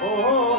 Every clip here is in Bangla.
Oh. oh, oh.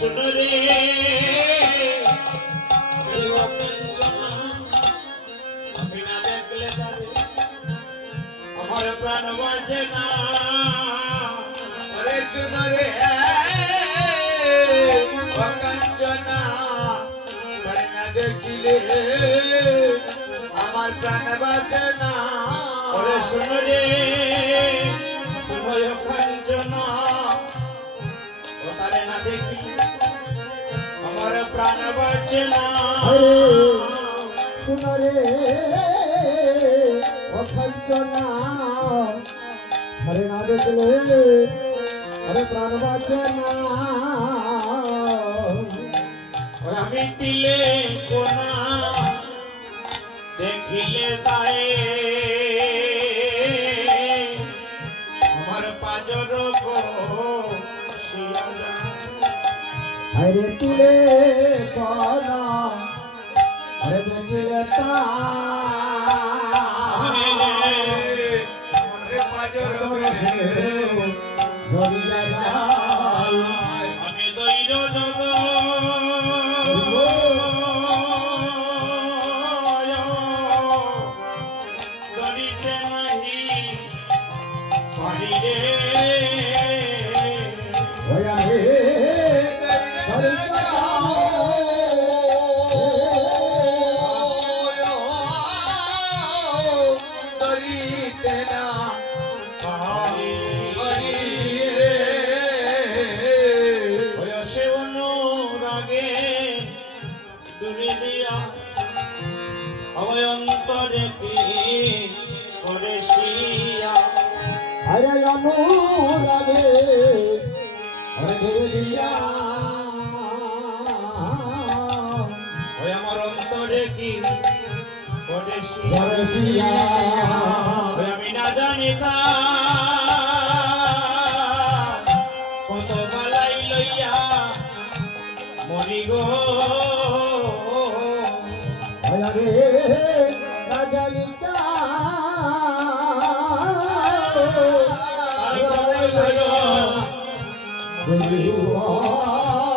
কৃষ্ণ রে বিনা দেখলে তারে আমার প্রাণ বাঁচে না। হরে সুন্দরে কাঞ্চনা দেখিলে আমার প্রাণ বাঁচে না। হরে সুন্দরে সুন্দর কাঞ্চনা প্রাণ বাজনা শুনরে অখঞ্চনা। হরে না দেখলে হরে প্রাণ বাজনা আমি তিলে কোনা দেখিলে তাই আরে তুলে পড়া আরে দেখিলে তা। ধরিয়া যায় আরে অনুরাগে ধরিয়া ওই আমার অন্তরে কি আমি না জানি তা। কত বালাই লইয়া মরি গো। ওয়া রে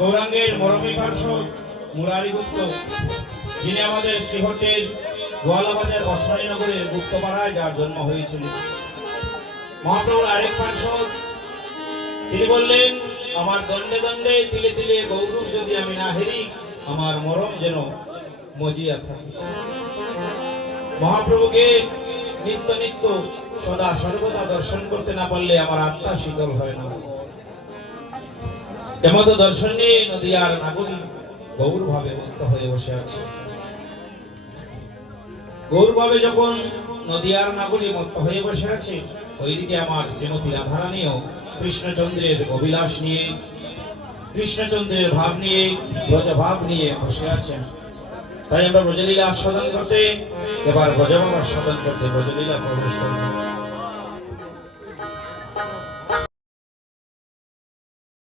গৌরাঙ্গের মরমী পার্শ্বদ মুরারি গুপ্ত যিনি আমাদের শ্রীহটের গোয়ালাবাজার অশ্বানীনগরে গুপ্তপাড়ায় যার জন্ম হয়েছিল। মহাপ্রভুর আরেক পার্শ্বদ তিনি বললেন, আমার দণ্ডে দণ্ডে তিলে তিলে গৌরব যদি আমি না হেরি, আমার মরম যেন মজিয়া থাকে। মহাপ্রভুকে নিত্য নিত্য সদা সর্বদা দর্শন করতে না পারলে আমার আত্মা শীতল হয় না। এমতো দর্শন নিয়ে নদীয়ার নাগরিক গৌরভাবে মুক্ত হয়ে বসে আছে। গৌরভাবে যখন নদীয়ার নাগরী মত্ত হয়ে বসে আছে, ওইদিকে আমার শ্রীমতী রাধারানীও কৃষ্ণচন্দ্রের অভিলাষ নিয়ে, কৃষ্ণচন্দ্রের ভাব নিয়ে ব্রজ ভাব নিয়ে বসে আছেন। তাই আমরা ব্রজলীলা আস্বাদন করতে, এবার ব্রজভাব আস্বাদন করতে ব্রজলীলা প্রবেশ করব